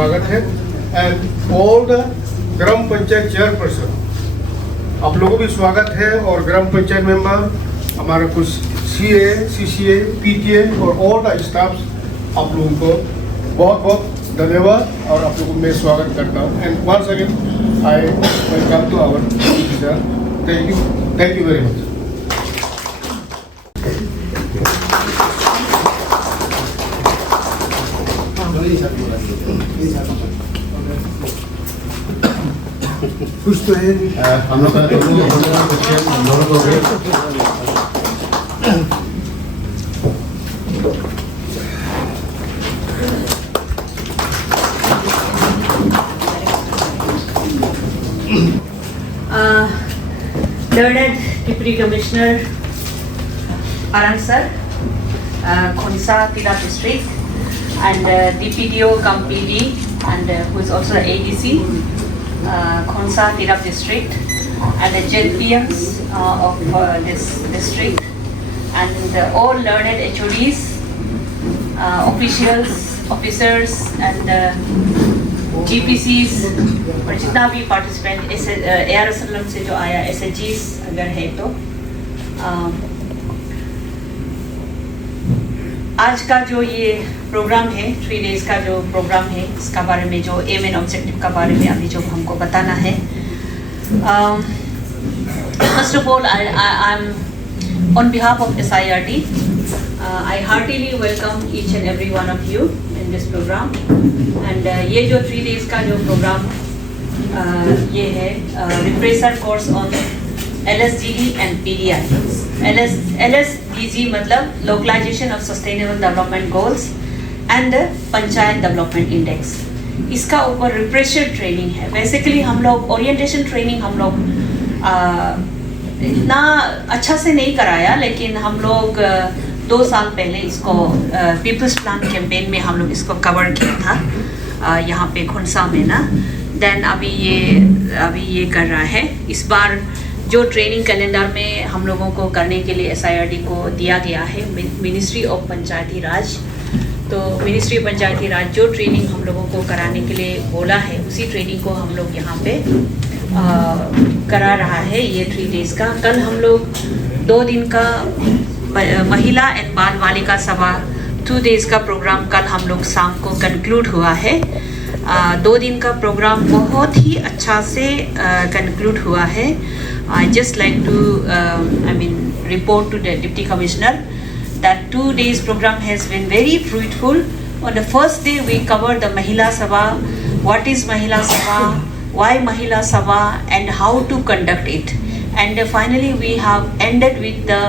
स्वागत है and all the gram panchayat chairperson आप लोगों भी स्वागत है और ग्राम पंचायत मेंबर हमारे कुछ CA, CCA, PTA और ऑल द स्टाफ्स आप लोगों को बहुत बहुत धन्यवाद और आप लोगों को मैं स्वागत करता हूँ and once again I welcome to our teacher. Thank you very much. कुछ तो है हम लोग का दोनों को Learned Deputy Commissioner Arang sir, Khonsa Tila district, and DPDO cum PD, and who is also the ADC, Khonsa Tila district, and the JPMs of this district, and all learned HODs, officials, officers, and GPCs और जितना भी participant ARSLM से जो आया SHGs अगर है तो आज का जो ये प्रोग्राम है 3 days का जो प्रोग्राम है इसका बारे में जो एम एंड ऑब्जेक्टिव का बारे में अभी जो हमको बताना है। First of all I am on behalf of SIRT I heartily welcome each and every one of you in this program and ये जो 3 days का जो प्रोग्राम ये है refresher course on LSDG and PDI। LSDG मतलब localisation of sustainable development goals and panchayat development index, इसका ऊपर refresher training है। बेसिकली हम लोग ओरिएंटेशन ट्रेनिंग हम लोग इतना अच्छा से नहीं कराया, लेकिन हम लोग 2 साल पहले इसको पीपल्स प्लान कैंपेन में हम लोग इसको कवर किया था यहाँ पे खोंसा में ना। देन अभी ये कर रहा है। इस बार जो ट्रेनिंग कैलेंडर में हम लोगों को करने के लिए SIRT को दिया गया है मिनिस्ट्री ऑफ पंचायती राज, तो मिनिस्ट्री ऑफ पंचायती राज जो ट्रेनिंग हम लोगों को कराने के लिए बोला है उसी ट्रेनिंग को हम लोग यहाँ पे करा रहा है ये 3 days का। कल हम लोग 2 दिन का महिला एंड बाल बालिका सभा 2 days का प्रोग्राम कल हम लोग शाम को कंक्लूड हुआ है। 2 दिन का प्रोग्राम बहुत ही अच्छा से कंक्लूड हुआ है। I just like to report to the Deputy Commissioner that 2 days program has been very fruitful. On the first day we covered the Mahila Sabha, what is Mahila Sabha, why Mahila Sabha and how to conduct it, and finally we have ended with the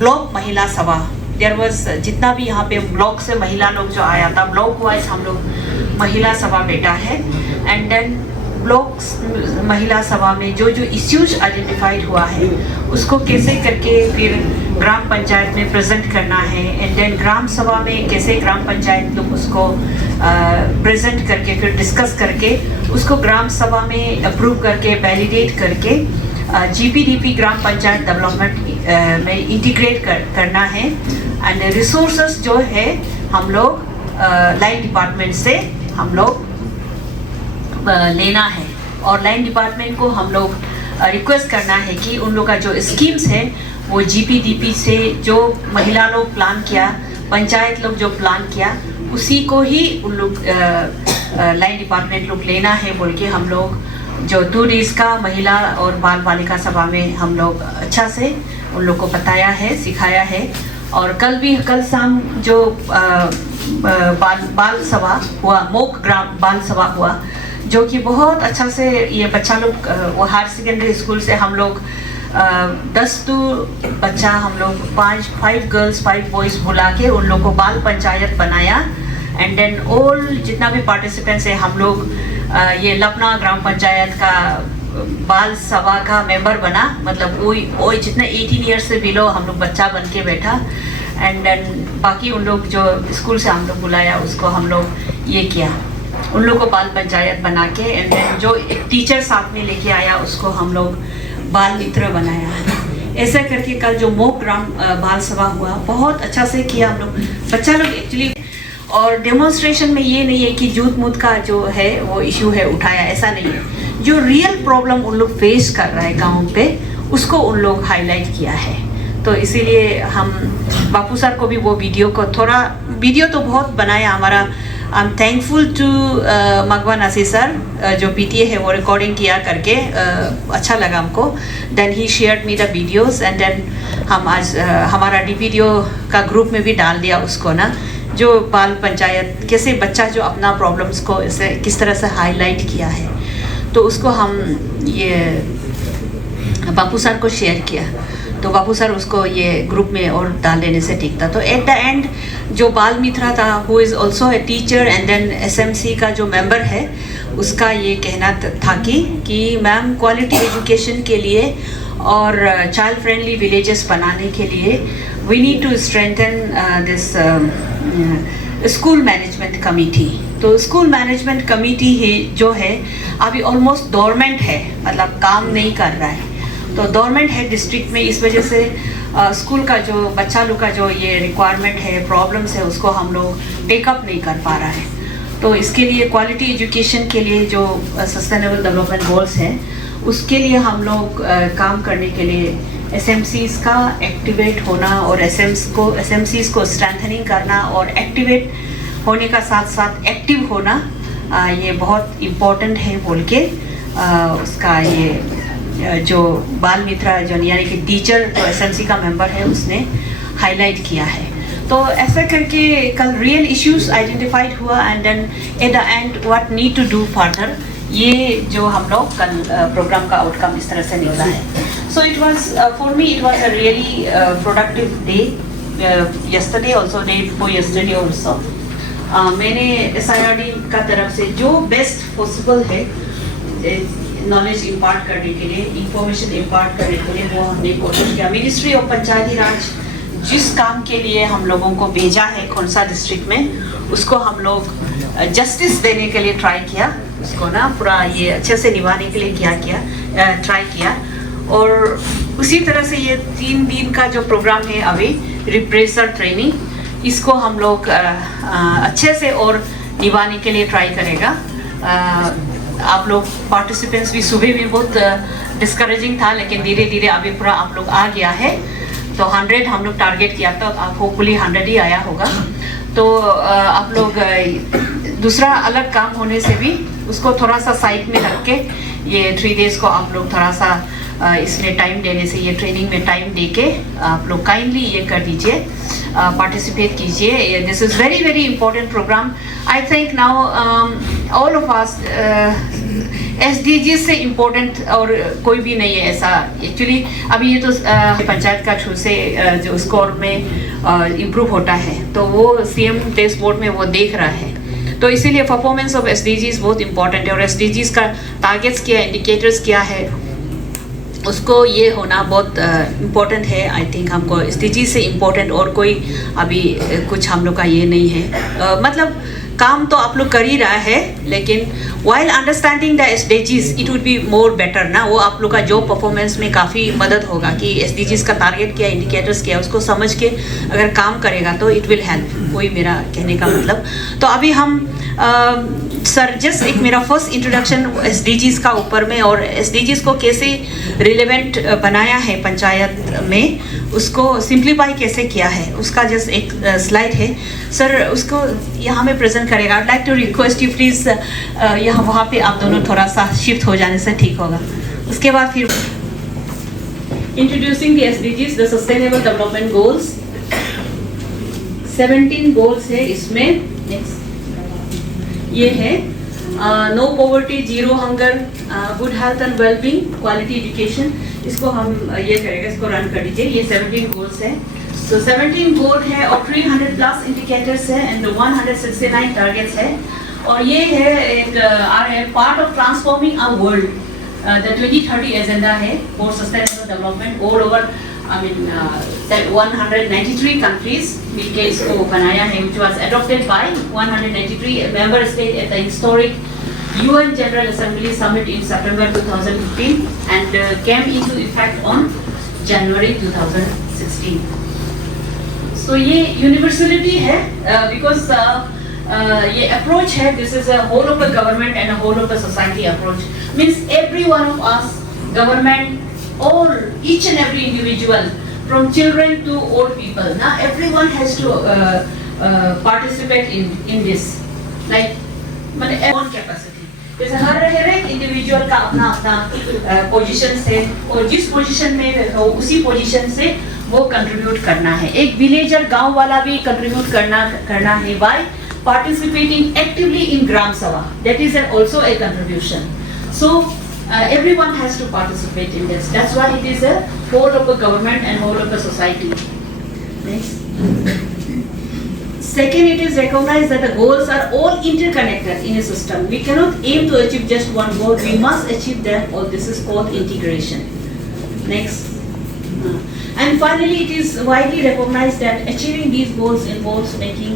block महिला सभा। There was जितना भी यहाँ पे block से महिला लोग जो आया था ब्लॉक वाइज हम लोग महिला सभा बैठा है एंड देन ब्लॉक महिला सभा में जो इश्यूज आइडेंटिफाइड हुआ है उसको कैसे करके फिर ग्राम पंचायत में प्रेजेंट करना है एंड देन ग्राम सभा में कैसे ग्राम पंचायत लोग उसको प्रेजेंट करके फिर डिस्कस करके उसको ग्राम सभा में अप्रूव करके वैलिडेट करके GPDP ग्राम पंचायत डेवलपमेंट में इंटीग्रेट करना है। एंड रिसोर्सेस जो है हम लोग लाइन डिपार्टमेंट से हम लोग लेना है और लाइन डिपार्टमेंट को हम लोग रिक्वेस्ट करना है कि उन लोग का जो स्कीम्स है वो GPDP से जो महिला लोग प्लान किया पंचायत लोग जो प्लान किया उसी को ही उन लोग लाइन डिपार्टमेंट लोग लेना है बोल के हम लोग जो 2 days का महिला और बाल बालिका सभा में हम लोग अच्छा से उन लोग को बताया है सिखाया है। और कल शाम जो बाल सभा हुआ मोक ग्राम बाल सभा हुआ जो कि बहुत अच्छा से ये बच्चा लोग वो हायर सेकेंडरी स्कूल से हम लोग 10 बच्चा हम लोग 5 गर्ल्स 5 बॉयज़ बुला के उन लोग को बाल पंचायत बनाया एंड देन ऑल जितना भी पार्टिसिपेंट्स है हम लोग ये लपना ग्राम पंचायत का बाल सभा का मेंबर बना, मतलब वो जितने 18 ईयर्स से बिलो हम लोग बच्चा बन के बैठा एंड देन बाकी उन लोग जो स्कूल से हम लोग बुलाया उसको हम लोग ये किया उन लोग को बाल पंचायत बना के एंड देन जो एक टीचर साथ में लेके आया उसको हम लोग बाल मित्र बनाया। ऐसा करके कल जो मोक ग्राम बाल सभा हुआ बहुत अच्छा से किया हम लोग बच्चा लोग एक्चुअली। और डेमोन्स्ट्रेशन में ये नहीं है कि जूत मूत का जो है वो इशू है उठाया, ऐसा नहीं है। जो रियल प्रॉब्लम उन लोग फेस कर रहा है गाँव पे, उसको उन लोग हाईलाइट किया है। तो इसीलिए हम बापू सर को भी वो वीडियो तो बहुत बनाया हमारा। आई एम थैंकफुल टू मगवा नासी सर, जो पीटीए है वो रिकॉर्डिंग किया करके अच्छा लगा हमको। Then he shared me the videos and then हम आज हमारा वीडियो का ग्रुप में भी डाल दिया उसको ना, जो बाल पंचायत कैसे बच्चा जो अपना प्रॉब्लम्स को इसे किस तरह से हाईलाइट किया है, तो उसको हम ये बापू सर को शेयर किया। तो बापू सर उसको ये ग्रुप में और डाल देने से ठीक था। तो एट द एंड जो बाल मित्रा था, who is also a teacher and then SMC का जो मेंबर है, उसका ये कहना था कि मैम क्वालिटी एजुकेशन के लिए और चाइल्ड फ्रेंडली विलेजेस बनाने के लिए we need to strengthen this school management committee. तो स्कूल मैनेजमेंट कमेटी ही जो है अभी ऑलमोस्ट डोरमेंट है, मतलब काम नहीं कर रहा है। तो डोरमेंट है डिस्ट्रिक्ट में, इस वजह से स्कूल का जो बच्चा लोग का जो ये रिक्वायरमेंट है, प्रॉब्लम्स है, उसको हम लोग टेकअप नहीं कर पा रहा है। तो इसके लिए क्वालिटी एजुकेशन के लिए जो सस्टेनेबल डेवलपमेंट गोल्स हैं, उसके लिए हम लोग काम करने के लिए एसएमसीज का एक्टिवेट होना और एसएमसीज को स्ट्रेंथनिंग करना और एक्टिवेट होने का साथ साथ एक्टिव होना ये बहुत इम्पोर्टेंट है बोल के उसका ये जो बाल मित्रा जो यानी कि टीचर जो एसएमसी का मेंबर है उसने हाईलाइट किया है। तो ऐसा करके कल रियल इश्यूज आइडेंटिफाइड हुआ and then at the end what need to do further, ये जो हम लोग कल प्रोग्राम का आउटकम इस तरह से निकला है। So it was for me it was a really productive day yesterday also, day before yesterday also. मैंने SIRD का तरफ से जो बेस्ट पॉसिबल है नॉलेज इम्पार्ट करने के लिए, इंफॉर्मेशन इम्पार्ट करने के लिए वो हमने कोशिश किया। मिनिस्ट्री ऑफ पंचायती राज जिस काम के लिए हम लोगों को भेजा है खोंसा डिस्ट्रिक्ट में, उसको हम लोग जस्टिस देने के लिए ट्राई किया, उसको ना पूरा ये अच्छे से निभाने के लिए ट्राई किया। और उसी तरह से ये 3 दिन का जो प्रोग्राम है अभी रिप्रेसर ट्रेनिंग, इसको हम लोग अच्छे से और निभाने के लिए ट्राई करेगा। आप लोग पार्टिसिपेंट्स भी सुबह भी बहुत डिस्करेजिंग था, लेकिन धीरे धीरे अभी पूरा आप लोग आ गया है। तो 100 हम लोग टारगेट किया था, आप होपफुली 100 ही आया होगा। तो आप लोग दूसरा अलग काम होने से भी उसको थोड़ा सा साइड में रख के ये 3 डेज को आप लोग थोड़ा सा इसमें टाइम देने से, ये ट्रेनिंग में टाइम दे के आप लोग काइंडली ये कर दीजिए, पार्टिसिपेट कीजिए। This is very very important programme. I think now all of us SDGs से इम्पोर्टेंट और कोई भी नहीं है ऐसा। एक्चुअली अभी ये तो पंचायत का थ्रू से जो स्कोर में इम्प्रूव होता है, तो वो CM डैशबोर्ड में वो देख रहा है। तो इसीलिए परफॉर्मेंस ऑफ SDGs बहुत इंपॉर्टेंट है और SDGs का टारगेट्स क्या, इंडिकेटर्स क्या है, उसको ये होना बहुत इम्पोर्टेंट है। आई थिंक हमको SDGs से इम्पोर्टेंट और कोई अभी कुछ हम लोग का ये नहीं है। मतलब काम तो आप लोग कर ही रहा है, लेकिन while understanding the SDGs it would be more better ना। वो आप लोग का जॉब परफॉर्मेंस में काफ़ी मदद होगा कि SDGs का टारगेट क्या, इंडिकेटर्स क्या, उसको समझ के अगर काम करेगा तो इट विल हेल्प। वही मेरा कहने का मतलब। तो अभी हम सर जस्ट एक मेरा फर्स्ट इंट्रोडक्शन SDGs का ऊपर में और SDGs को कैसे रिलेवेंट बनाया है पंचायत में, उसको सिंप्लीफाई कैसे किया है, उसका जस्ट एक स्लाइड है। सर उसको यहाँ में प्रेजेंट करेगा। I like to request you please यहाँ वहाँ पे आप दोनों थोड़ा सा शिफ्ट हो जाने से ठीक होगा। उसके बाद फिर introducing the SDGs, the sustainable development goals. 17 goals है इसमें। नेक्स्ट ये है no poverty, zero hunger, good health and wellbeing, quality education. इसको हम ये करेंगे, इसको रन कर दीजिए। ये 17 गोल्स है। तो 17 गोल है और 300 प्लस इंडिकेटर्स है एंड 169 टारगेट्स है। और ये है एक part of transforming our world. The 2030 agenda है for sustainable development all over 193 countries मिलके इसको बनाया है, which was adopted by 193 member states at the historic UN General Assembly Summit in September 2015 and came into effect on January 2016. So ये universality है because ये approach है, this is a whole of the government and a whole of the society approach, means every one of us, government और each and every individual from children to old people, now everyone has to participate in this, like own capacity. जैसे हर एक individual का अपना अपना position से, और जिस position में हो उसी पोजीशन से वो कंट्रीब्यूट करना है. एक विलेजर गांव वाला भी कंट्रीब्यूट करना है बाय पार्टिसिपेटिंग एक्टिवली इन ग्राम सभा, that is also a contribution. So everyone has to participate in this. That's why it is a whole of the government and whole of the society. Next. Second, it is recognized that the goals are all interconnected in a system. We cannot aim to achieve just one goal. We must achieve them all. This is called integration. Next. And finally, it is widely recognized that achieving these goals involves making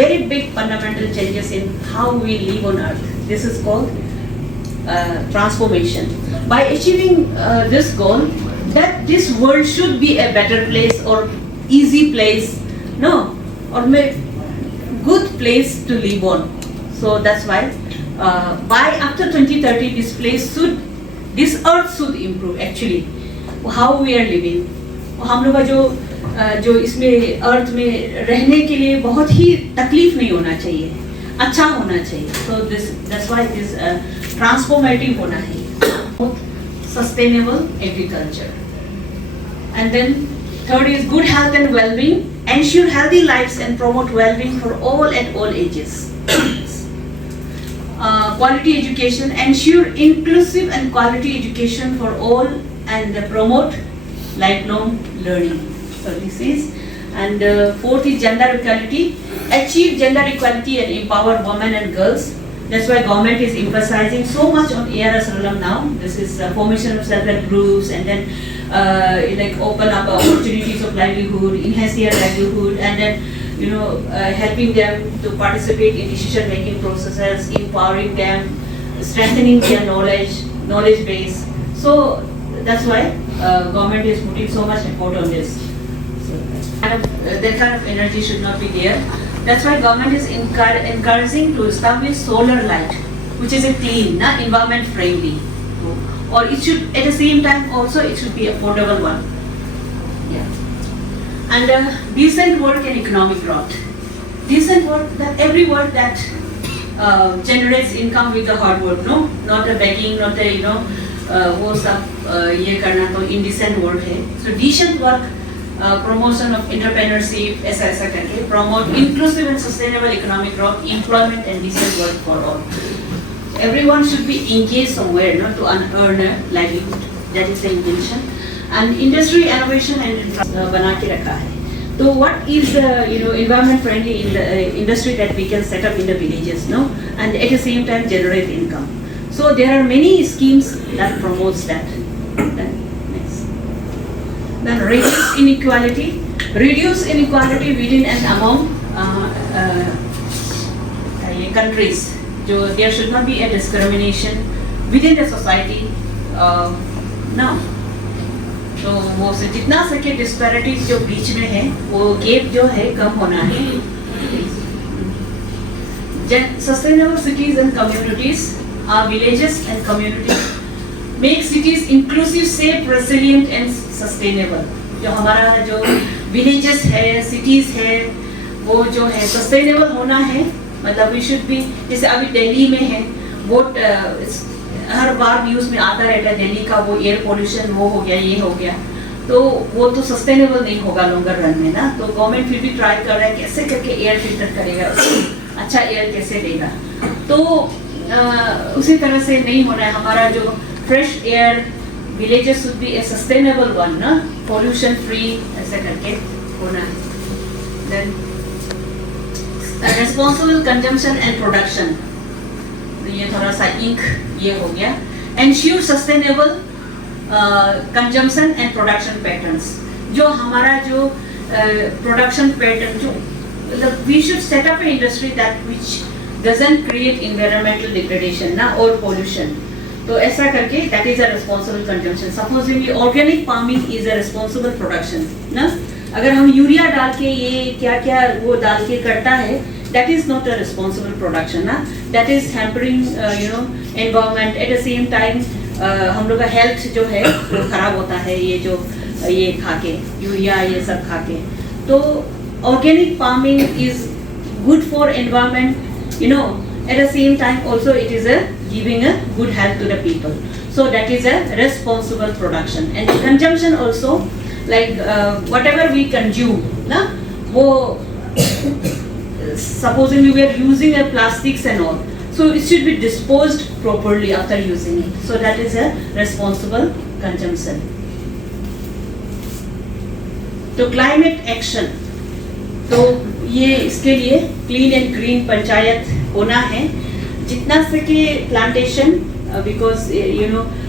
very big fundamental changes in how we live on earth. This is called transformation. By achieving this goal, that this world should be a better place or easy place, no, or good place to live on. So that's why by after 2030, this earth should improve actually how we are living. हम लोग का जो इसमें अर्थ में रहने के लिए बहुत ही तकलीफ नहीं होना चाहिए, अच्छा होना चाहिए. So that's why it is transformative होना है. Sustainable agriculture. And then third is good health and well-being. Ensure healthy lives and promote well-being for all at all ages. Quality education. Ensure inclusive and quality education for all and promote lifelong learning. So this is. And fourth is gender equality. Achieve gender equality and empower women and girls. That's why government is emphasizing so much on ARS Ralam now. This is formation of self-help groups, and then like open up opportunities of livelihood, enhance their livelihood, and then helping them to participate in decision-making processes, empowering them, strengthening their knowledge base. So that's why government is putting so much effort on this. So that kind of energy should not be there. That's why government is encouraging to establish solar light, which is a clean, environment friendly, or it should at the same time also it should be affordable one. Yeah. And decent work and economic growth. Decent work, that every work that generates income with the hard work, no, not the begging, not the वो सब ये करना तो indecent work है. So decent work. Promotion of entrepreneurship, ऐसा करके promote inclusive and sustainable economic growth, employment and decent work for all. Everyone should be engaged somewhere, to earn a livelihood. That is the intention. And industry innovation and बना के रखा है. So what is environment friendly in the industry that we can set up in the villages, no, and at the same time generate income. So there are many schemes that promotes that. Then reduce inequality. Reduce inequality within and among countries. There should not be a discrimination within the society. No. तो वो से जितना सके disparities जो बीच में है, वो gap जो है कम होना है. Sustainable cities and communities. Villages and communities. Make cities inclusive, safe, resilient and sustainable. जो हमारा जो villages है, cities है, वो जो है sustainable होना है. मतलब we should be, जैसे अभी दिल्ली में है, वो हर बार न्यूज़ में आता रहता है दिल्ली का वो एयर पोल्यूशन वो हो गया, ये हो गया, तो वो तो सस्टेनेबल नहीं होगा लॉन्गर रन में ना. तो गवर्नमेंट फिर भी ट्राई कर रहा है कैसे करके एयर फिल्टर करेगा, अच्छा एयर कैसे देगा. तो उसी तरह से नहीं होना है. हमारा जो fresh air, villages should be a sustainable one, ना, pollution free ऐसा करके होना है. Then responsible consumption and production. ये थोड़ा सा ink ये हो गया. Ensure sustainable consumption and production patterns. जो हमारा जो production pattern जो we should set up an industry that which doesn't create environmental degradation ना और pollution. तो ऐसा करके that is a responsible consumption. Supposedly organic farming is a responsible production ना. अगर हम यूरिया डाल के ये क्या क्या वो डाल के करता है, that is not a responsible production ना, that is hampering environment. At the same time हम लोग का health जो है वो खराब होता है ये खा के यूरिया ये सब खा के. तो organic farming is good for environment, at the same time also it is giving a good health to the people. So that is a responsible production. And the consumption also, like whatever we consume ना, वो supposing we are using a plastics and all, so it should be disposed properly after using it. So that is a responsible consumption. तो climate action, तो ये इसके लिए clean and green panchayat होना है. जितना सके प्लांटेशन, बिकॉज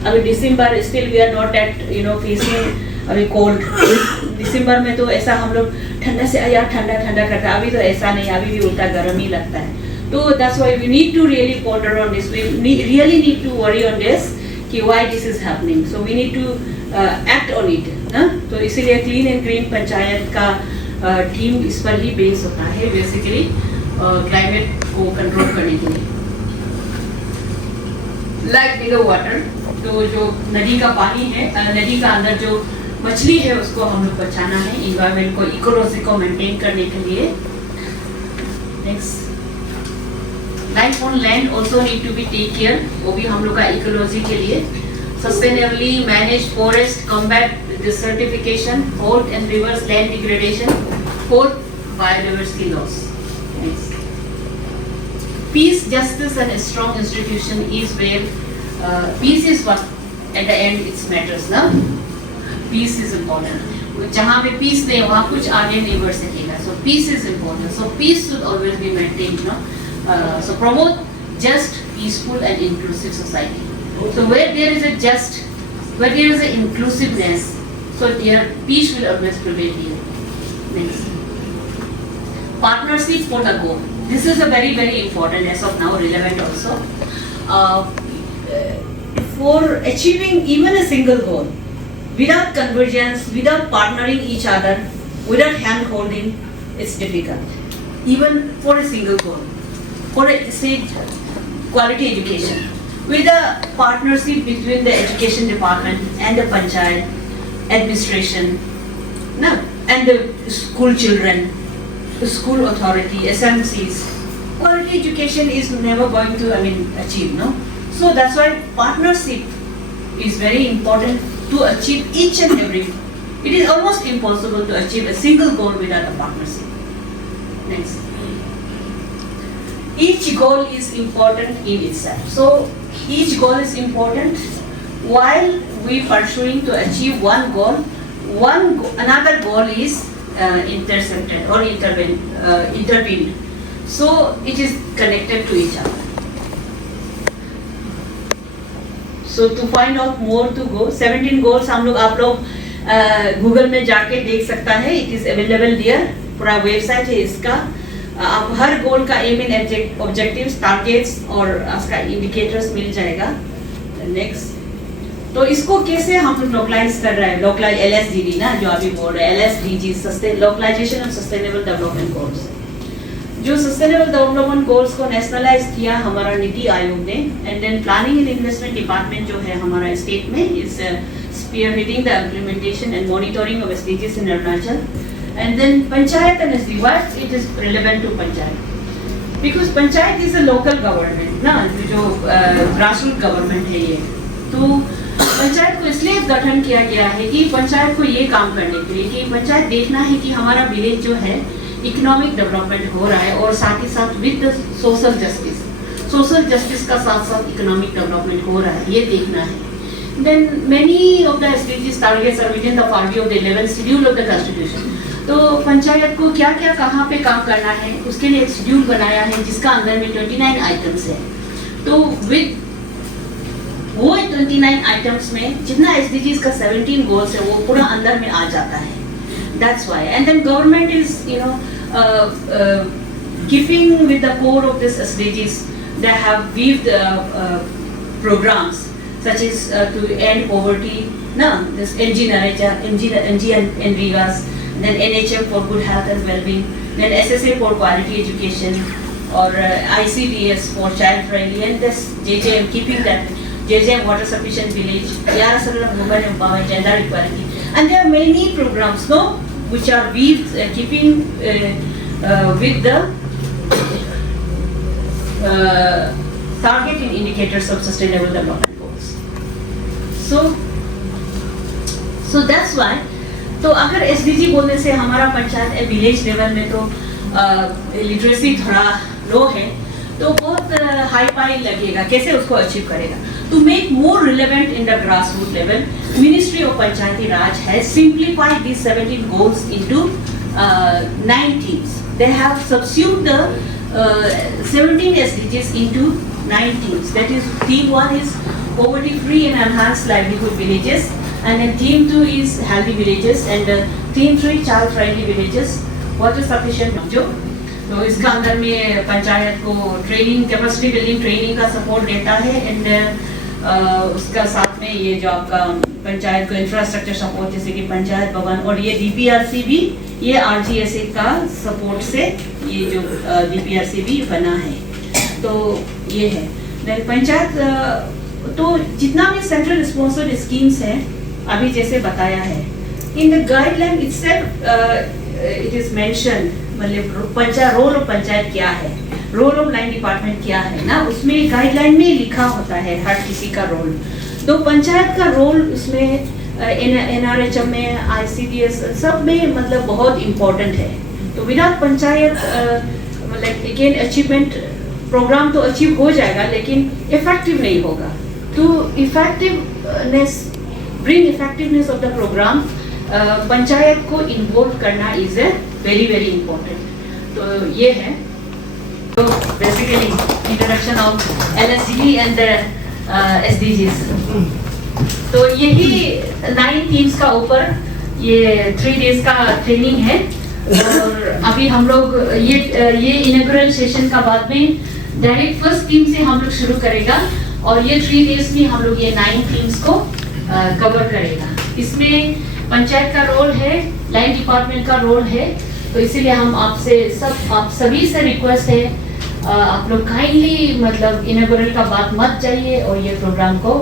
अभी December still we are not at facing अभी कोल्ड. दिसंबर में तो ऐसा हम लोग ठंडा से यार ठंडा करता है, अभी तो ऐसा नहीं, अभी भी उल्टा गर्म ही लगता है. तो that's why we need to really ponder on this, we really need to worry on this कि why this is happening. So we need to act on it ना. तो इसीलिए क्लीन एंड ग्रीन पंचायत का टीम इस पर ही base होता है basically climate को कंट्रोल करने के लिए. लाइक बिलो वाटर, तो जो नदी का पानी है, नदी का अंदर जो मछली है उसको हम लोग बचाना है, इन्वायरमेंट को, इकोलॉजी को मेंटेन करने के लिए. Next, life on land also need to be take care, वो भी हम लोग का इकोलॉजी के लिए. Sustainably manage forest, combat desertification, hold and reverse land degradation, hold biodiversity loss. Next. Peace, justice and a strong institution is where peace is what at the end it matters ना. Peace is important. जहाँ पे peace नहीं वहाँ कुछ आगे नहीं बढ़ सकेगा. So peace is important. So peace should always be maintained, no? So promote just, peaceful and inclusive society. So where there is a just, where there is a inclusiveness, so their peace will always prevail here. Next. Partnership for the goal. This is a very, very important, as of now relevant also. For achieving even a single goal, without convergence, without partnering each other, without hand holding, it's difficult. Even for a single goal, for a, say, quality education, with a partnership between the education department and the panchayat administration, no, and the school children, the school authority, SMCs, quality education is never going to, achieve, no. So that's why partnership is very important to achieve each and every. It is almost impossible to achieve a single goal without a partnership. Next. Each goal is important in itself. So each goal is important. While we pursuing to achieve one goal, another goal is intercepted or intervened. So it is connected to each other. So to find out more to go, 17 goals हम लोग आप लोग Google में जाके देख सकता है. It is available there. पूरा वेबसाइट है इसका. आप हर गोल का एम एंड ऑब्जेक्टिव्स, टारगेट्स और उसका इंडिकेटर्स मिल जाएगा. नेक्स्ट, तो इसको कैसे हम लोकलाइज कर रहे हैं, लोकलाइज LSDG ना जो अभी बोल रहे हैं, LSDG localisation of sustainable development goals. जो सस्टेनेबल डेवलपमेंट गोल्स को नेशनलाइज किया हमारा नीति आयोग ने, and then planning and investment department जो है हमारा स्टेट में is spearheading the implementation and monitoring of SDGs in Arunachal. And then panchayat and SDG, why it is relevant to panchayat, because panchayat is a local government ना, जो grassroot government है ये. तो पंचायत को इसलिए गठन किया गया है कि पंचायत को ये काम करने के लिए कि पंचायत देखना है कि हमारा विलेज जो है इकोनॉमिक डेवलपमेंट हो रहा है और साथ ही साथ विद सोशल जस्टिस का साथ साथ इकोनॉमिक डेवलपमेंट हो रहा है, ये देखना है. Then many of the SDGs targets are with in the policy of the 11th schedule of the constitution. तो पंचायत को क्या क्या कहाँ पे काम करना है उसके लिए एक शेड्यूल बनाया है जिसका अंदर में 29 आइटम्स है. तो विद वो 29 आइटम्स में जितना SDGs का 17 गोल्स है वो पूरा अंदर में आ जाता है. That's why. And then government is, keeping with the core of this SDGs, they have weaved programs such as to end poverty, this NG and NGAs, then NHM for good health and well-being, then SSA for quality education, or ICDS for child friendly, and this JJM, keeping that JJM water sufficient village, women empowerment, gender equality, and there are many programs, no, which are weaved, keeping with the target and indicators of sustainable development goals. So that's why. तो अगर SDG बोलने से हमारा panchayat village level में तो literacy थोड़ा लो है, तो बहुत हाई फाई लगेगा, कैसे उसको अचीव करेगा. To make more relevant in the grassroots level, Ministry of Panchayati Raj has simplified these 17 goals into 9 themes. They have subsumed the 17 SDGs into 9 themes. That is, theme 1 is poverty-free and enhanced livelihood villages, and then theme 2 is healthy villages, and theme 3 child-friendly villages, water sufficient. तो इसका अंदर में पंचायत को training, capacity building training का support देता है, and उसका साथ में ये जो आपका पंचायत को इंफ्रास्ट्रक्चर सपोर्ट, जैसे कि पंचायत भवन, और ये DPRC भी ये RGSA का सपोर्ट से ये जो DPRC भी बना है. तो ये है. देन पंचायत तो जितना भी सेंट्रल स्पॉन्सर्ड स्कीम्स हैं अभी जैसे बताया है, in the guideline it is mention, मतलब पंचायत रोल ऑफ पंचायत क्या है, रोल ऑफ लाइन डिपार्टमेंट क्या है ना, उसमें गाइडलाइन में लिखा होता है हर किसी का रोल. तो पंचायत का रोल उसमें NRHM में, ICDS सब में मतलब बहुत इम्पोर्टेंट है. तो विदाउट पंचायत मतलब अगेन अचीवमेंट प्रोग्राम तो अचीव हो जाएगा लेकिन इफेक्टिव नहीं होगा. तो bring effectiveness of the programme, panchayat को इन्वॉल्व करना is a very very important. तो ये है तो basically introduction of LSD and SDGs. तो यही 9 थीम्स का ऊपर ये 3 डेज का ट्रेनिंग है, और अभी हम लोग ये इनॉग्रल सेशन का बाद में डायरेक्ट फर्स्ट थीम से हम लोग शुरू करेगा, और ये 3 डेज में हम लोग ये 9 थीम्स को कवर करेगा. इसमें पंचायत का रोल है, लाइन डिपार्टमेंट का रोल है. तो इसीलिए हम आप सभी से रिक्वेस्ट है, आप लोग काइंडली मतलब इनॉग्रल का बात मत जाइए, और ये प्रोग्राम को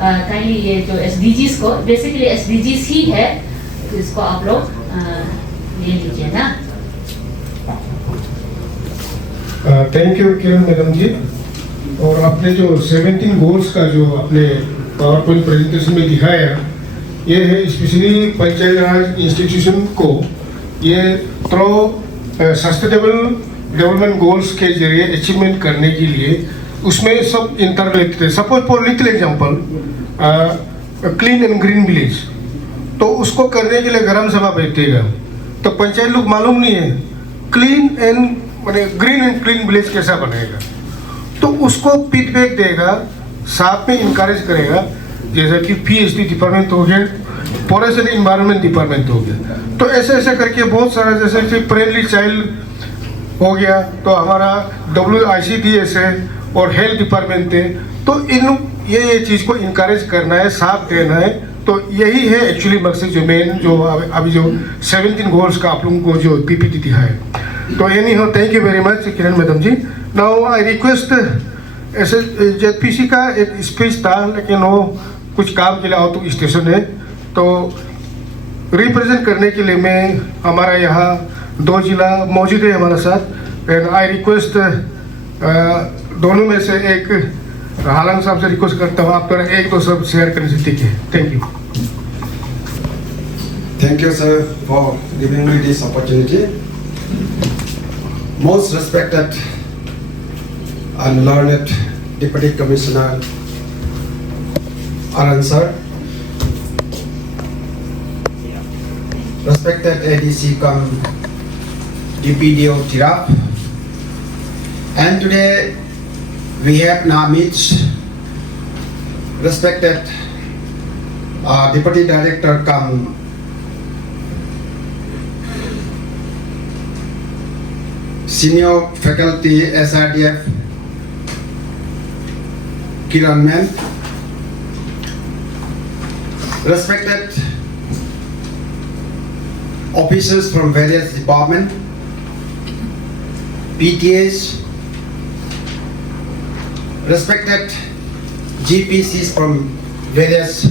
काइंडली ये जो SDGs को, बेसिकली SDGs ही है, तो इसको आप लोग ले लीजिए ना. थैंक यू किरण मैडम जी. और आपने जो 17 गोल्स का जो आपने पावर पॉइंट प्रेजेंटेशन में दिखाया, ये है स्पेशली पंचायत राज इंस्टीट्यूशन को ये थ्रो सस्टेनेबल डेवलपमेंट गोल्स के जरिए अचीवमेंट करने के लिए उसमें सब इंटरलेक्ट है. Suppose for little example clean and green village, तो उसको करने के लिए ग्राम सभा बैठेगा, तो पंचायत लोग मालूम नहीं है क्लीन एंड माने ग्रीन एंड क्लीन विलेज कैसा बनेगा, तो उसको फीडबैक देगा, साथ में इंकरेज करेगा. जैसे कि PhD डिपार्टमेंट हो गया, फॉरेस्ट एंड इन्वायरमेंट डिपार्टमेंट हो गया, तो ऐसे ऐसे करके बहुत सारा, जैसे कि फ्रेंडली चाइल्ड हो गया, तो हमारा WICDS है और हेल्थ डिपार्टमेंट है. तो इन ये चीज़ को इनकरेज करना है, साथ देना है. तो यही है एक्चुअली मकसद जो मेन जो अभी जो 17 गोल्स का आप लोगों को जो PPT दिया है. तो anyhow, thank you very much Kiran madam ji. Now I request ऐसे ZPC का एक स्पीच था, लेकिन वो कुछ काम के लिए आउट ऑफ स्टेशन है, तो रिप्रेजेंट करने के लिए मैं हमारा यहाँ 2 जिला मौजूद है हमारे साथ, एंड आई रिक्वेस्ट दोनों में से एक हालांग साहब से रिक्वेस्ट करता हूँ, आप थोड़ा 1-2 शब्द शेयर करने से. ठीक है, thank you. Thank you, sir, for giving me this opportunity. Most respected and learned Deputy Commissioner Aran sir, respected ADC cum DPDO Tirap, and today we have now met respected Deputy Director cum Senior Faculty SRDF Kiran ma'am, respected officers from various departments, PTAs, respected GPCs from various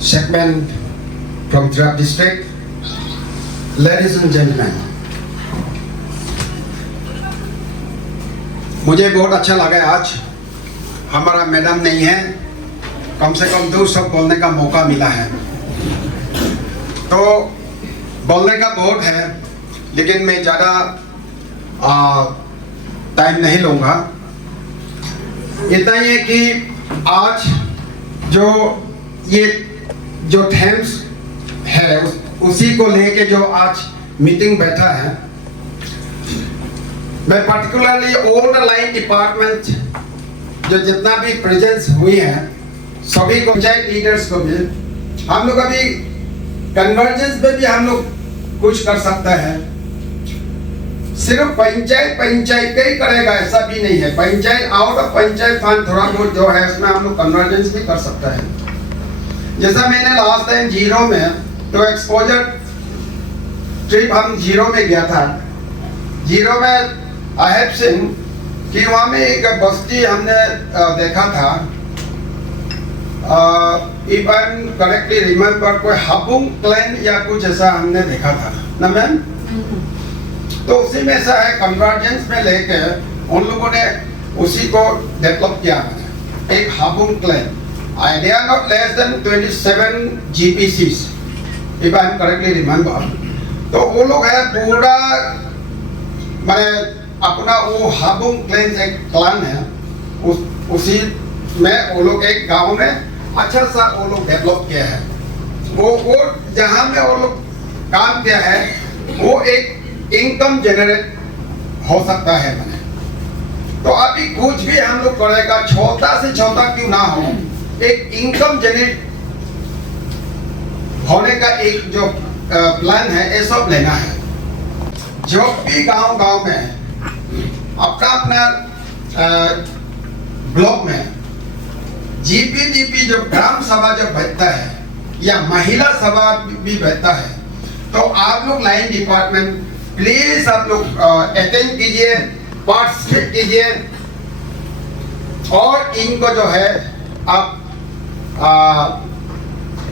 segment from Trap district, ladies and gentlemen, मुझे बहुत अच्छा लगा आज हमारा madam नहीं है, कम से कम दो सब बोलने का मौका मिला है। तो बोलने का बहुत है, लेकिन मैं ज़्यादा टाइम नहीं लूँगा। इतना ही है कि आज जो थीम्स है उसी को लेके जो आज मीटिंग बैठा है, मैं particularly all the line department जो जितना भी प्रेजेंस हुई है सभी को, पंचायत लीडर्स को भी, हम लोग अभी कन्वर्जेंस में भी हम लोग कुछ कर सकते हैं। सिर्फ पंचायत ही करेगा ऐसा भी नहीं है, panchayat out of panchayat fund थोड़ा बहुत जो है उसमें हम लोग कन्वर्जेंस भी कर सकते हैं। जैसा मैंने लास्ट टाइम जीरो में तो एक्सपोजर ट्रिप हम जीरो में गया था। जीरो में आई हैव सीन कि वहाँ में एक बस्ती हमने देखा था, if I am correctly remember कोई हाबुंग क्लैन या कुछ ऐसा हमने देखा था ना मैम। तो उसी में ऐसा है कन्वर्जेंस में लेके उन लोगों ने उसी को डेवलप किया है, एक Habung clan. They are not less than 27 GPCs, if I am correctly remember। तो वो लोग है पूरा मैंने अपना वो हाबुंग क्लैन एक क्लान है, उसी में वो लोग एक गांव में अच्छा सा वो लोग डेवलप किया है। वो जहाँ में वो लोग काम किया है वो एक इनकम जनरेट हो सकता है मैंने। तो अभी कुछ भी हम लोग करेगा छोटा से छोटा क्यों ना हो, एक इनकम जनरेट होने का एक जो प्लान है ये सब लेना है। जो भी गांव में अपना ब्लॉक में जीपीडीपी जो ग्राम सभा जो बैठता है या महिला सभा भी बैठता है, तो आप लोग लाइन डिपार्टमेंट प्लीज आप लोग अटेंड कीजिए, पार्टिसिपेट कीजिए और इनको जो है आप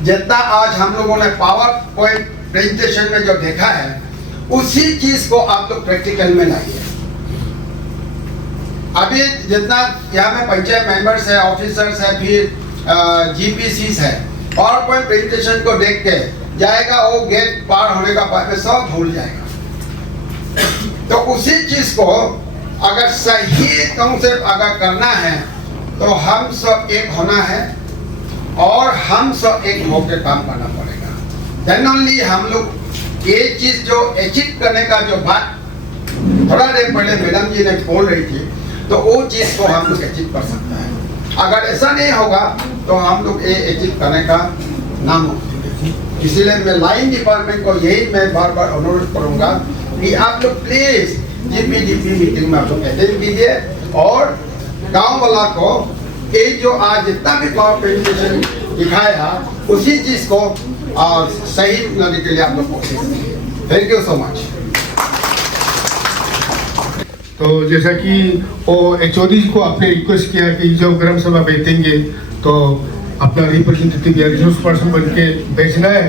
जितना आज हम लोगों ने पावर पॉइंट प्रेजेंटेशन में जो देखा है उसी चीज को आप लोग प्रैक्टिकल में लाइए। अभी जितना यहाँ में पंचायत मेंबर्स है, ऑफिसर्स है, फिर जीपीसीस है, पावर पॉइंट प्रेजेंटेशन को देख के जाएगा, वो गेट पार होने का बाद में सब भूल जाएगा। तो उसी चीज को अगर सही कॉन्सेप्ट अगर करना है तो हम सब एक होना है और हम सब एक होकर काम करना पड़ेगा। देन ओनली हम लोग ये चीज जो अचीव करने का जो बात थोड़ा देर पहले मैडम जी ने बोल रही थी, तो वो चीज को हम लोग अचीव कर सकता है। अगर ऐसा नहीं होगा तो हम लोग ये अचीव करने का नाम होगा। इसीलिए मैं लाइन डिपार्टमेंट को यही मैं बार बार अनुरोध करूंगा कि आप लोग प्लीज जीपीडीपी मीटिंग में आप लोग अटेंड कीजिए और गांव वाला को ये जो आज जितना भी पावर प्रेजेंटेशन दिखाया उसी चीज को सही करने के लिए आप लोग कोशिश कीजिए। Thank you so much. तो जैसा कि वो एचओडी को आपने रिक्वेस्ट किया कि जो ग्राम सभा बैठेंगे तो अपना रिप्रेजेंटेटिव या रिसोर्स पर्सन बन के भेजना है,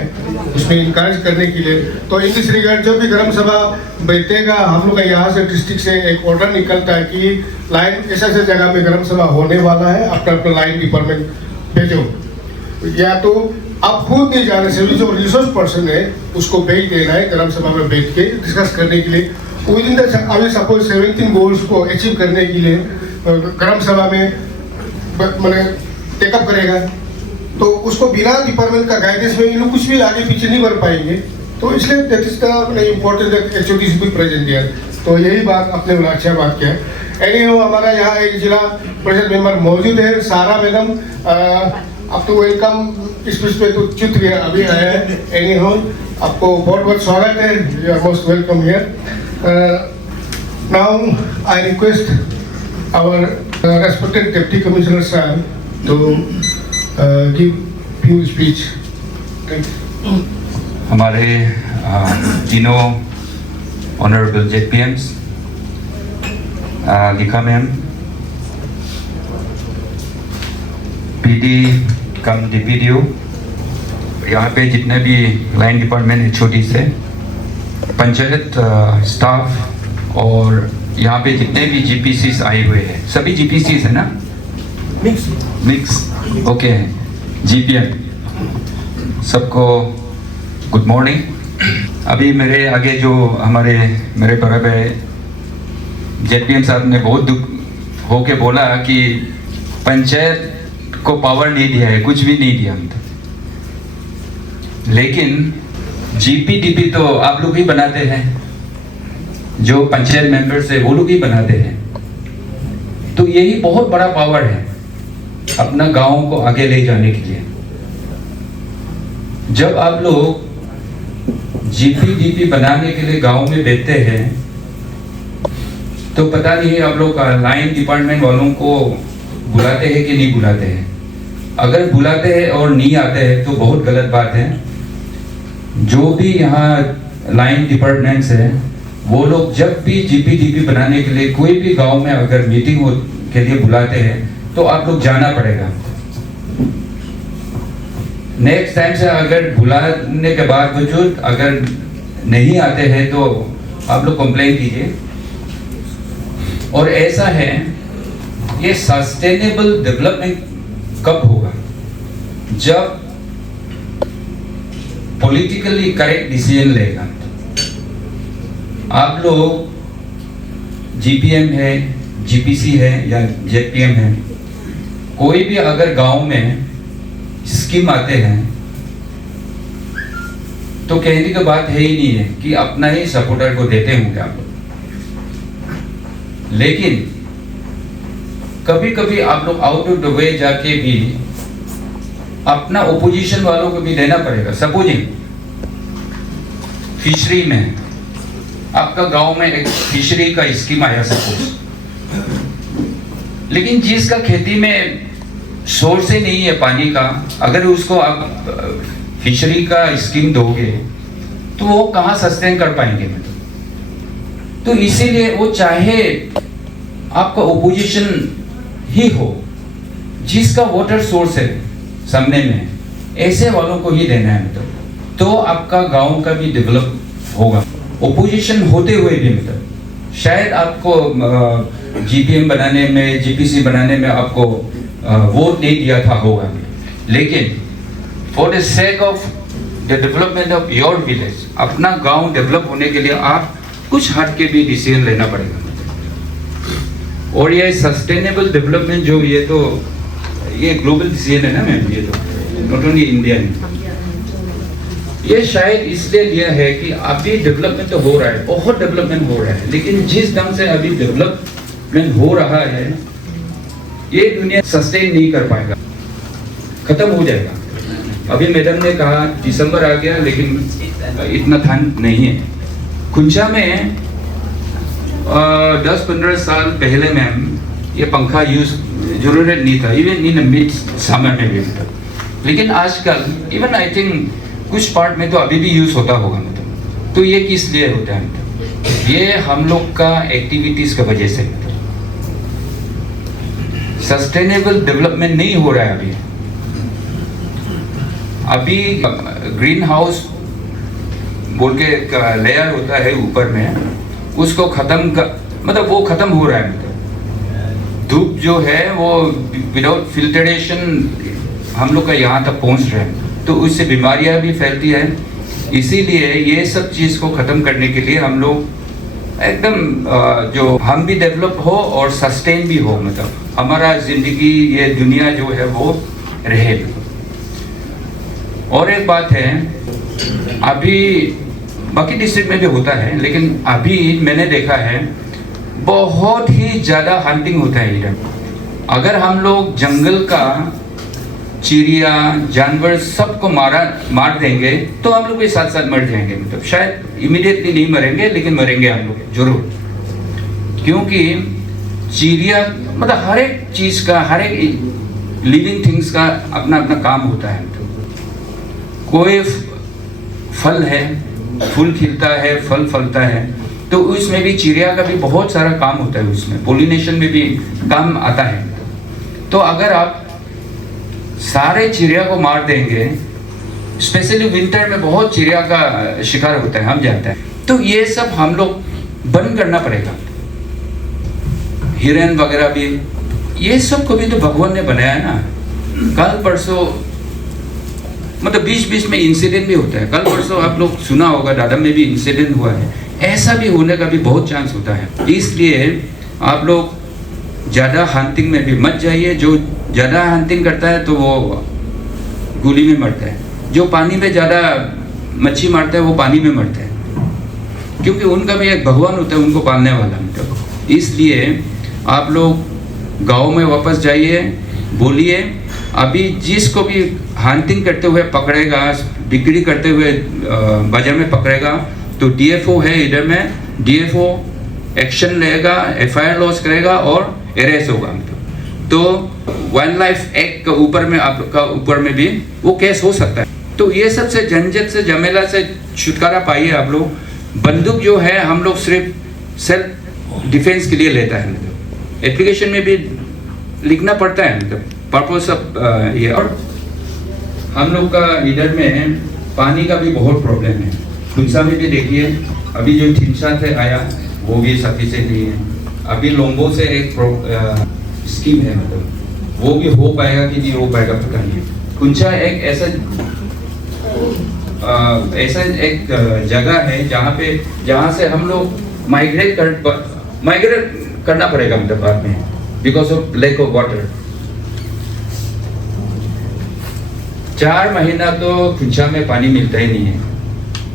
उसमें इनकरेज करने के लिए। तो इन दिस रिगार्ड जो भी ग्राम सभा बैठेगा, हम लोग का यहाँ से डिस्ट्रिक्ट से एक ऑर्डर निकलता है कि लाइन ऐसे ऐसे जगह में ग्राम सभा होने वाला है, अपना लाइन डिपार्टमेंट भेजो, या तो आप खुद नहीं जाने से भी जो रिसोर्स पर्सन है उसको भेज देना है ग्राम सभा में बैठ के डिस्कस करने के लिए। विदिन द अभी सपोज 17 गोल्स को अचीव करने के लिए ग्राम सभा में मैंने टेकअप करेगा, तो उसको बिना डिपार्टमेंट का गाइडेंस में इन लोग कुछ भी आगे पीछे नहीं बढ़ पाएंगे। तो इसलिए that is the important that HOD should be present here. तो यही बात आपने अच्छा बात किया। एनीहाउ हमारा यहाँ एक जिला परिषद मेंबर मौजूद है, सारा मैडम, आपको वेलकम। इस पे तो चित्र भी अभी आया है। एनीहाउ आपको बहुत बहुत स्वागत है, you are most welcome here. Now I request our respected deputy commissioner साहब to give few speech. हमारे तीनों Honorable JPMs, Likha ma'am, PD कम DPDO, यहाँ पे जितने भी लाइन डिपार्टमेंट है छोटी से पंचायत स्टाफ और यहाँ पे जितने भी GPCs आए हुए हैं, सभी GPCs है ना? Mix okay. GPM सबको गुड मॉर्निंग। अभी मेरे आगे जो मेरे बराबर है JPM साहब ने बहुत दुख होके बोला कि पंचायत को पावर नहीं दिया है, कुछ भी नहीं दिया हम तो। लेकिन GPDP तो आप लोग ही बनाते हैं, जो पंचायत मेंबर्स है वो लोग ही बनाते हैं। तो यही बहुत बड़ा पावर है अपना गांव को आगे ले जाने के लिए। जब आप लोग GPDP बनाने के लिए गांव में बैठते हैं तो पता नहीं आप लोग लाइन डिपार्टमेंट वालों को बुलाते हैं कि नहीं बुलाते हैं। अगर बुलाते हैं और नहीं आते हैं तो बहुत गलत बात है। जो भी यहाँ लाइन डिपार्टमेंट्स है वो लोग जब भी GPDP बनाने के लिए कोई भी गांव में अगर मीटिंग के लिए बुलाते हैं तो आप लोग जाना पड़ेगा। नेक्स्ट टाइम से अगर बुलाने के बाद वजूद अगर नहीं आते हैं तो आप लोग कंप्लेन कीजिए। और ऐसा है, ये सस्टेनेबल डेवलपमेंट कब होगा? जब पॉलिटिकली करेक्ट डिसीजन लेगा। आप लोग GPM है, GPC है या JPM है, कोई भी अगर गांव में स्कीम आते हैं तो कहने की बात है ही नहीं है कि अपना ही सपोर्टर को देते होंगे आप लोग। लेकिन कभी कभी आप लोग आउट ऑफ द वे जाके भी अपना ओपोजिशन वालों को भी देना पड़ेगा। सपोजिंग फिशरी में आपका गांव में एक फिशरी का स्कीम आया सपोज, लेकिन जिसका खेती में सोर्स ही नहीं है पानी का, अगर उसको आप फिशरी का स्कीम दोगे तो वो कहाँ सस्टेन कर पाएंगे? तो इसीलिए वो चाहे आपका ओपोजिशन ही हो, जिसका वाटर सोर्स है सामने में, ऐसे वालों को ही देना है तो आपका गांव का भी डेवलप होगा। ओपोजिशन होते हुए भी शायद आपको GPM बनाने में, GPC बनाने में आपको वोट नहीं दिया था होगा, लेकिन for the sake of the development of your village, अपना गांव डेवलप होने के लिए आप कुछ हट के भी डिसीजन लेना पड़ेगा। और ये सस्टेनेबल डेवलपमेंट जो ये ग्लोबल डिसीजन है ना मैम, ये तो नॉट ओनली इंडियन। ये शायद इसलिए लिया है कि अभी डेवलपमेंट तो हो रहा है, बहुत डेवलपमेंट हो रहा है, लेकिन जिस ढंग से अभी डेवलपमेंट हो रहा है ये दुनिया सस्टेन नहीं कर पाएगा, खत्म हो जाएगा। अभी मैडम ने कहा दिसंबर आ गया लेकिन इतना ठंड नहीं है। खुंचा में 10-15 साल पहले मैम ये पंखा यूज जरूरत नहीं था, इवन इन मिड समर में भी। लेकिन आजकल इवन आई थिंक कुछ पार्ट में तो अभी भी यूज होता होगा। तो ये किस लिए होता है? ये हम लोग का एक्टिविटीज की वजह से सस्टेनेबल डेवलपमेंट नहीं हो रहा है। अभी ग्रीन हाउस बोल के एक लेयर होता है ऊपर में, उसको मतलब वो खत्म हो रहा है। धूप जो है वो विदाउट फिल्टरेशन हम लोग का यहाँ तक पहुँच रहा है, तो उससे बीमारियाँ भी फैलती है। इसीलिए ये सब चीज़ को ख़त्म करने के लिए हम लोग एकदम जो हम भी डेवलप हो और सस्टेन भी हो, मतलब हमारा ज़िंदगी ये दुनिया जो है वो रहे। और एक बात है, अभी बाकी डिस्ट्रिक्ट में भी होता है, लेकिन अभी मैंने देखा है बहुत ही ज़्यादा हंटिंग होता है इधर। अगर हम लोग जंगल का चिड़िया जानवर सबको मार देंगे तो हम लोग के साथ साथ मर जाएंगे। मतलब शायद इमीडिएटली नहीं मरेंगे, लेकिन मरेंगे हम लोग जरूर, क्योंकि चिड़िया मतलब हर एक चीज़ का, हर एक लिविंग थिंग्स का अपना अपना काम होता है। कोई फल है, फूल खिलता है, फल फलता है, तो उसमें भी चिड़िया का भी बहुत सारा काम होता है, उसमें पोलिनेशन में भी काम आता है। तो अगर आप सारे चिड़िया को मार देंगे, स्पेशली विंटर में बहुत चिड़िया का शिकार होता है, हम जानते हैं, तो ये सब हम लोग बंद करना पड़ेगा। हिरन वगैरह भी, ये सब को भी तो भगवान ने बनाया है ना। कल परसों मतलब बीच में इंसिडेंट भी होता है। कल परसों आप लोग सुना होगा दादम में भी इंसिडेंट हुआ है, ऐसा भी होने का भी बहुत चांस होता है। इसलिए आप लोग ज़्यादा हंटिंग में भी मत जाइए। जो ज़्यादा हंटिंग करता है तो वो गोली में मरता है, जो पानी में ज़्यादा मच्छी मारता है वो पानी में मरता है, क्योंकि उनका भी एक भगवान होता है उनको पालने वाला। मतलब इसलिए आप लोग गाँव में वापस जाइए, बोलिए अभी जिसको भी हंटिंग करते हुए पकड़ेगा, बिक्री करते हुए बाजार में पकड़ेगा, तो डीएफओ है इधर में, डीएफओ एक्शन लेगा, एफआईआर लॉस करेगा और अरेस्ट होगा। तो वाइल्ड लाइफ एक्ट के ऊपर में आप का ऊपर में भी वो केस हो सकता है। तो ये सब से झंझट से झमेला से छुटकारा पाइए आप लोग। बंदूक जो है हम लोग सिर्फ सेल्फ डिफेंस के लिए लेता है, मतलब एप्लीकेशन में भी लिखना पड़ता है, मतलब पर्पस ऑफ ये। और हम लोग का इधर में पानी का भी बहुत प्रॉब्लम है। खुंसा में भी देखिए, अभी जो ठिंसा से आया वो भी सफिशिएंट नहीं है। अभी लोम्बो से एक स्कीम है, मतलब वो भी हो पाएगा कि नहीं हो पाएगा पता नहीं। खुंसा एक ऐसा एक जगह है जहाँ से हम लोग माइग्रेट करना पड़ेगा, मतलब बाद में, because of lack of water. 4 महीना तो खुंचा में पानी मिलता ही नहीं है,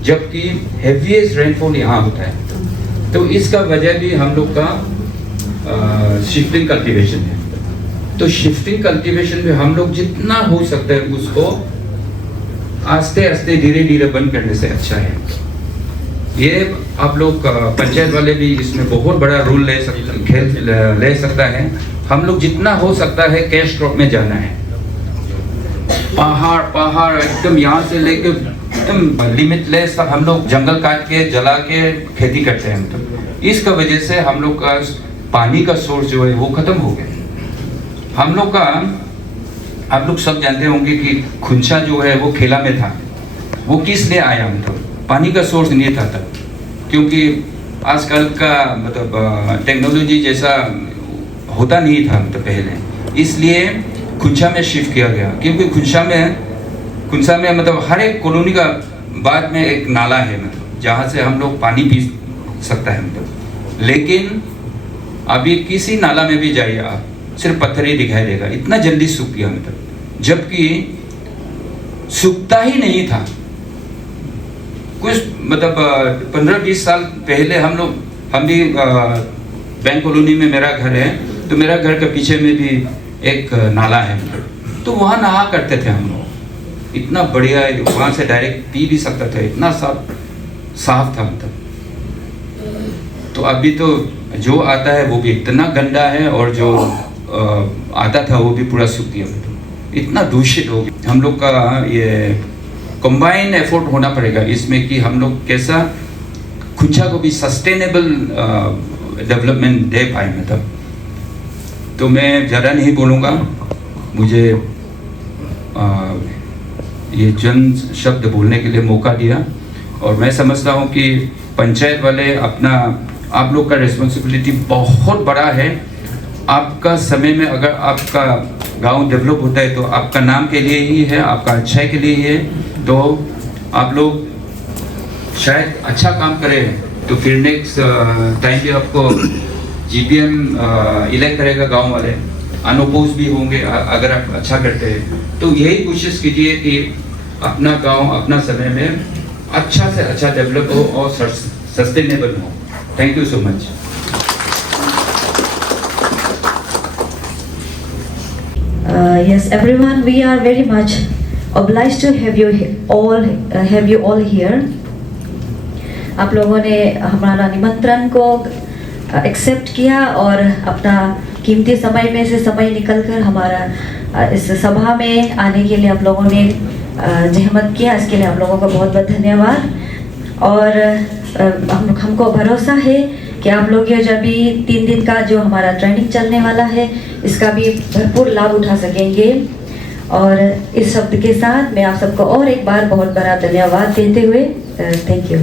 जबकि हेवीएस्ट रेनफॉल यहाँ होता है। तो इसका वजह भी हम लोग का शिफ्टिंग कल्टीवेशन है। तो शिफ्टिंग कल्टीवेशन में हम लोग जितना हो सकता है उसको आस्ते आस्ते धीरे धीरे बंद करने से अच्छा है। ये आप लोग पंचायत वाले भी इसमें बहुत बड़ा रोल ले सकता है। हम लोग जितना हो सकता है कैश क्रॉप में जाना है। पहाड़ एकदम यहाँ से लेके एकदम लिमिटलेस तक हम लोग जंगल काट के जला के खेती करते हैं। तो इसका वजह से हम लोग का पानी का सोर्स जो है वो खत्म हो गया। हम लोग का, आप लोग सब जानते होंगे कि खुंसा जो है वो खेला में था। वो किस लिए आया, मतलब पानी का सोर्स नहीं था तब, क्योंकि आजकल का मतलब टेक्नोलॉजी जैसा होता नहीं था मतलब पहले, इसलिए खुंसा में शिफ्ट किया गया। क्योंकि खुंसा में मतलब हर एक कॉलोनी का बाद में एक नाला है, मतलब जहाँ से हम लोग पानी पी सकता है मतलब। लेकिन अभी किसी नाला में भी जाइए आप, सिर्फ पत्थर ही दिखाई देगा, इतना जल्दी सूख गया मतलब, जबकि सूखता ही नहीं था। कुछ मतलब 15-20 साल पहले हम भी बैंक कॉलोनी में मेरा घर है, तो मेरा घर के पीछे में भी एक नाला है, तो वहाँ नहा करते थे हम लोग। इतना बढ़िया है, वहाँ से डायरेक्ट पी भी सकता था, इतना साफ था मतलब। तो अभी तो जो आता है वो भी इतना गंदा है, और जो आता था वो भी पूरा सूख गया, इतना दूषित हो गया। हम लोग का ये कंबाइन एफर्ट होना पड़ेगा इसमें कि हम लोग कैसा खुंचा को भी सस्टेनेबल डेवलपमेंट दे पाए मतलब। तो मैं ज़्यादा नहीं बोलूँगा, मुझे ये जन शब्द बोलने के लिए मौका दिया। और मैं समझता हूँ कि पंचायत वाले अपना, आप लोग का रिस्पॉन्सिबिलिटी बहुत बड़ा है। आपका समय में अगर आपका गांव डेवलप होता है तो आपका नाम के लिए ही है, आपका अच्छाई के लिए ही है। तो आप लोग शायद अच्छा काम करें तो फिर नेक्स्ट टाइम भी आपको जीपीएम इलेक्ट करेगा गांव वाले, अनोपोज भी होंगे अगर आप अच्छा करते हैं। तो यही कोशिश कीजिए कि अपना गांव अपना समय में अच्छा से अच्छा डेवलप हो और सस्टेनेबल हो। Thank you so much. Yes, everyone, we are very much obliged to have you all here. आप लोगों ने हमारा निमंत्रण को एक्सेप्ट किया और अपना कीमती समय में से समय निकलकर हमारा इस सभा में आने के लिए आप लोगों ने जहमत किया, इसके लिए आप लोगों का बहुत बहुत धन्यवाद। और हमको भरोसा है कि आप लोग ये जब भी 3 दिन का जो हमारा ट्रेनिंग चलने वाला है इसका भी भरपूर लाभ उठा सकेंगे। और इस शब्द के साथ मैं आप सबको और एक बार बहुत बड़ा धन्यवाद देते हुए थैंक यू।